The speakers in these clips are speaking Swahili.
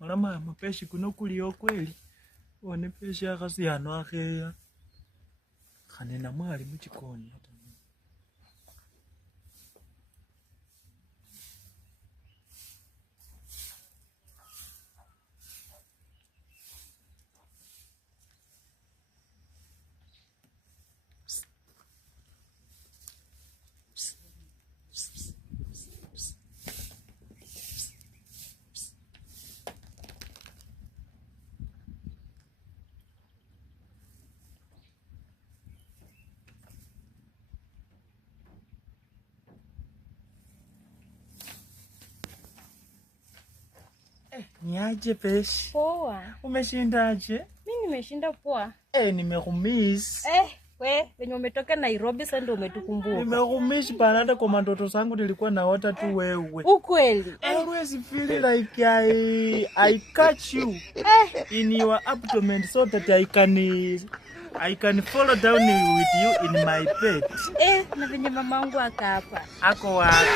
Malama mapeshi kuno kuliyo kweli. One peshi akasiyano akheya. Khane na mwali muchikoni hata. Niaje peshi? Poa. Umeshindaje? Mimi nimeshinda poa. Nimekumiss. Wenye umetoka Nairobi sasa ndio umetukumbuka. Nimekumiss bana, hata kwa ndoto zangu nilikuwa naota tu wewe. Ukweli. Always feel like I catch you in your abdomen so that I can follow down with you in my bed. Na venye mama wangu akapa. Ako wapi?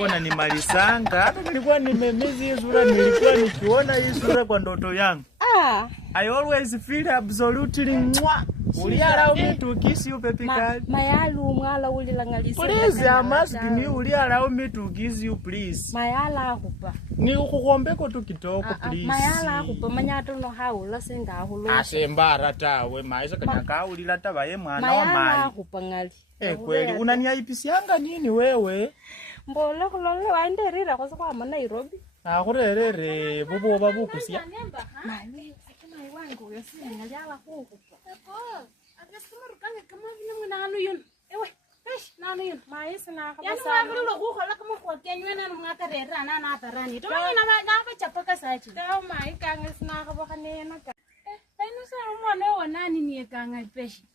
Ona ni malisanga. Hata nilikuwa nimemizi hii sura, nilikuwa nikiona hii sura kwa ndoto yangu. I always feel absolutely mwa. Will you allow me to kiss you, baby girl? Mayalu mwala ulilangalisa. Please, I must me. Will you allow me to kiss you, please? Mayala hupa. Ni ukukombeko tu kitoko, please. Mayala hupa manyato no haula senga hulo. Asembara tawe maisha kanyaka ulila tabaye mwana wa mai. Mayala hupa ngali. Kweli unaniaipisianga nini wewe? Mbole kulole waenderira kwa sababu ama Nairobi. Akurerere bubu babukusia. Mami, akina iwangu yosini ngaliala huko. Akasema rukanga kama vile mwana yun. Ewe, nanu yun. Maisa na Yani wangalo kuhola kama kwa kenywe na ngakarera na atarani. To na chapaka sachi. Daw mai kanga sina ka bakanena ka. Ainu sa mwana wa nani ni kanga peshi.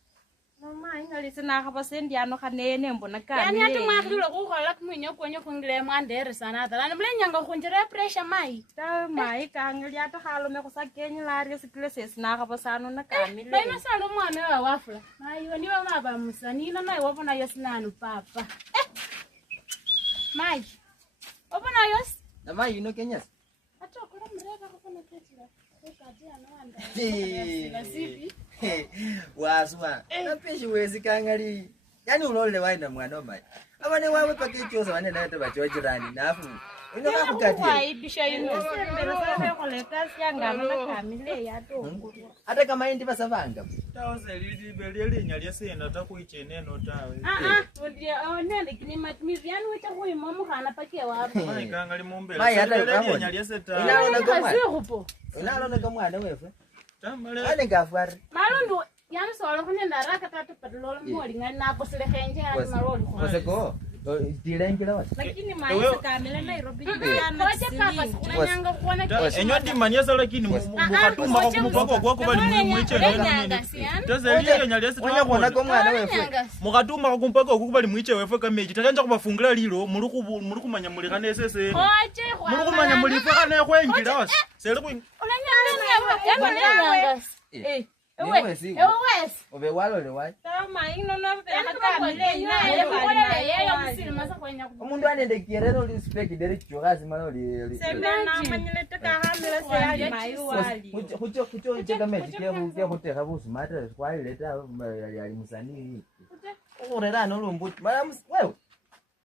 Mama ingali sina ka basendi ano kanene mbona ka. Yani ati mwakilo kuhola kumnyo kwenye kungile mwandere sana atarani. Mle nyanga kunjira pressure mai. Daw mai kanga liato halo me ko sakenya lari sikile sina ka basano na kamile. Ainu sa mwana wa wafula. Mai wani wa maba musani na mai wapona yosinanu papa. Mai. Wapona yos? Na mai ino Kenyas. Acha kula mreka kupona ketila. Waswa. Na peshi wezi kangali. Yani ulole waina mwana wa mai. Abane wawe pakichosa wane na yote bachojirani nafu. Ino kakukati. Waibisha yuno sembele kwa koleka siangana na kamile ya to. Hata kama indi basavanga. Tawase lidi belele nyaliyese ndata kuicheneno tawe. Nende kini matumizi yani wita huyu mamu kana pakia wapi. Mai kangali mumbele. Mai hata belele nyaliyese tawe. Unalona kama mwana wewe. Tamale. Ane gafwari. Malundu yani solo kunenda raka tatu padlolo mwali ngani nako sile henje ngani malolo. Koseko. Dilengela wati. Lakini maisa kamile Nairobi yana Wacha papa kunanyanga kuona Enyoti manyesa lakini mukatuma kwa kumupako kwako bali mwiche nani. Tazeli nyaliyese tawe. Onya kuona kwa mwana wewe. Mukatuma kwa kumpako kwako bali mwiche wewe kameji. Takanja kubafungula lilo muluku manya mulikane sese. Muluku manya mulifa kana kwenjira wasi. Sele kwingi. Ewe si. Obe walo le wai. Tama ino no Umundu anende kierero li speki deri chogazi malo li. Semena manyelete ka hamela se ali mai wali. Kucho cheka mechi kia hoteka busu mata kwa ileta ali musani. Urera no lumbuti. Mara wewe.